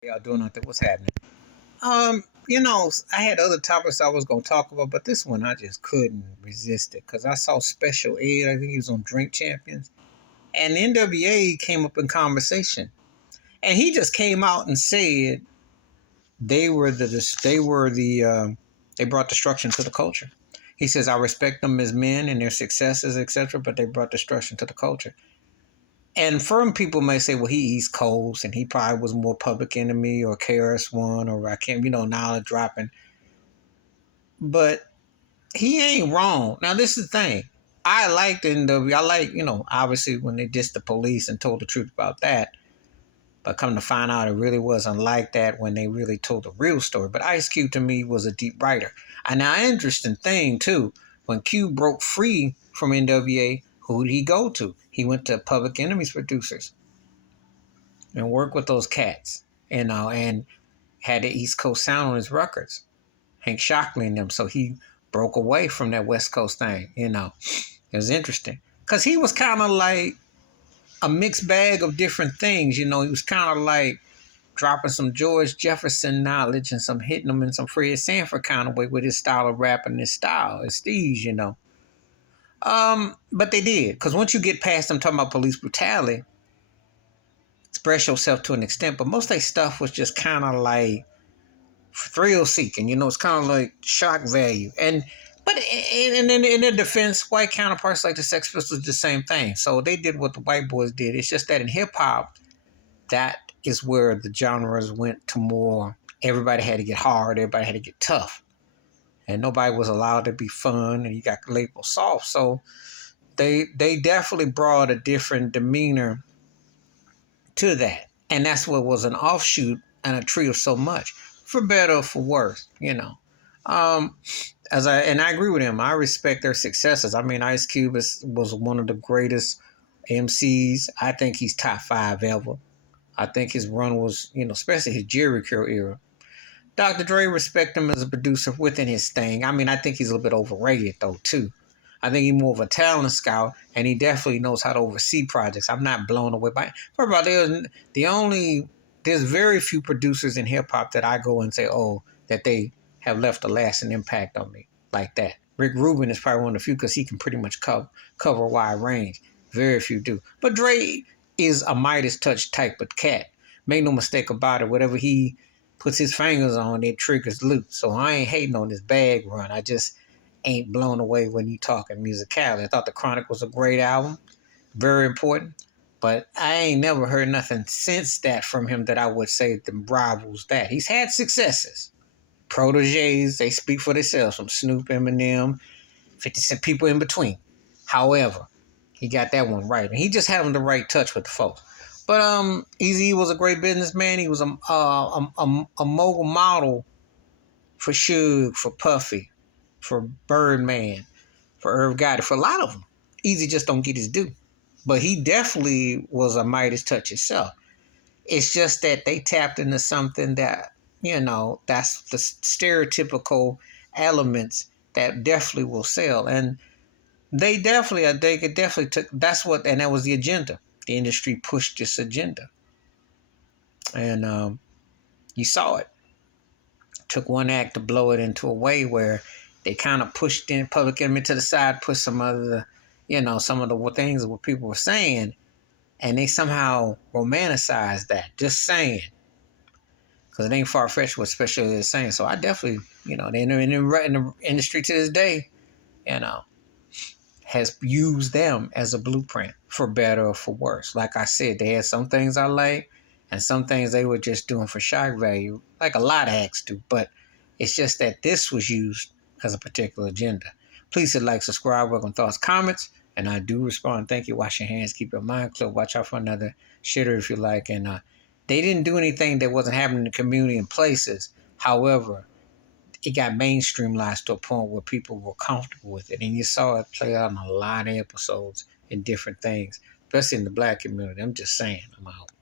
Y'all doing out there? What's happening? I had other topics I was gonna talk about, but this one I just couldn't resist it because I saw Special Ed. I think he was on Drink Champions, and the NWA came up in conversation, and he just came out and said they brought destruction to the culture. He says I respect them as men and their successes, etc., but they brought destruction to the culture. And firm people may say, well, he East Coast and he probably was more Public Enemy or KRS-One or I can't, knowledge dropping. But he ain't wrong. Now, this is the thing. I liked NW. I like, obviously when they dissed the police and told the truth about that. But come to find out, it really wasn't like that when they really told the real story. But Ice Cube to me was a deep writer. And now, interesting thing too, when Cube broke free from NWA, who did he go to? He went to Public Enemy's producers and worked with those cats, and had the East Coast sound on his records. Hank Shocklee and them. So he broke away from that West Coast thing. It was interesting because he was kind of like a mixed bag of different things. He was kind of like dropping some George Jefferson knowledge and some hitting them in some Fred Sanford kind of way with his style of rapping, his style, his steez. But they did, because once you get past them talking about police brutality, express yourself to an extent. But most of their stuff was just kind of like thrill seeking. It's kind of like shock value. But in their defense, white counterparts like the Sex Pistols did the same thing. So they did what the white boys did. It's just that in hip hop, that is where the genres went to more. Everybody had to get hard. Everybody had to get tough, and nobody was allowed to be fun. And you got labeled soft. So they definitely brought a different demeanor to that, and that's what was an offshoot and a tree of so much, for better or for worse. I agree with him. I respect their successes. I mean, Ice Cube was one of the greatest MCs. I think he's top 5 ever. I think his run was, especially his Jerry Curl era. Dr. Dre respect him as a producer within his thing. I mean, I think he's a little bit overrated though too. I think he's more of a talent scout, and he definitely knows how to oversee projects. I'm not blown away by it. First of all, there's very few producers in hip hop that I go and say, oh, that they have left a lasting impact on me like that. Rick Rubin is probably one of the few because he can pretty much cover a wide range. Very few do. But Dre is a Midas touch type of cat. Make no mistake about it. Whatever he puts his fingers on, it triggers loose. So I ain't hating on this bag run. I just ain't blown away when you talking musicality. I thought The Chronic was a great album. Very important. But I ain't never heard nothing since that from him that I would say rivals that. He's had successes. Proteges, they speak for themselves, from Snoop, Eminem, 50 Cent, people in between. However, he got that one right. And he just having the right touch with the folks. But Eazy was a great businessman. He was a mogul model for Suge, for Puffy, for Birdman, for Irv Gotti, for a lot of them. Eazy just don't get his due. But he definitely was a Midas touch himself. It's just that they tapped into something that, that's the stereotypical elements that definitely will sell. And they could definitely took, and that was the agenda. The industry pushed this agenda. And you saw it. Took one act to blow it into a way where they kind of pushed in Public Enemy to the side, pushed some of the things what people were saying, and they somehow romanticized that. Just saying. Because it ain't far-fetched what Special Ed is saying. So I definitely, in the industry to this day, has used them as a blueprint for better or for worse. Like I said, they had some things I like and some things they were just doing for shock value, like a lot of acts do. But it's just that this was used as a particular agenda. Please hit like, subscribe, welcome thoughts, comments, and I do respond. Thank you. Wash your hands. Keep your mind clear. Watch out for another shitter if you like. And they didn't do anything that wasn't happening in the community in places. However, it got mainstreamized to a point where people were comfortable with it. And you saw it play out in a lot of episodes and different things, especially in the black community. I'm just saying. I'm out.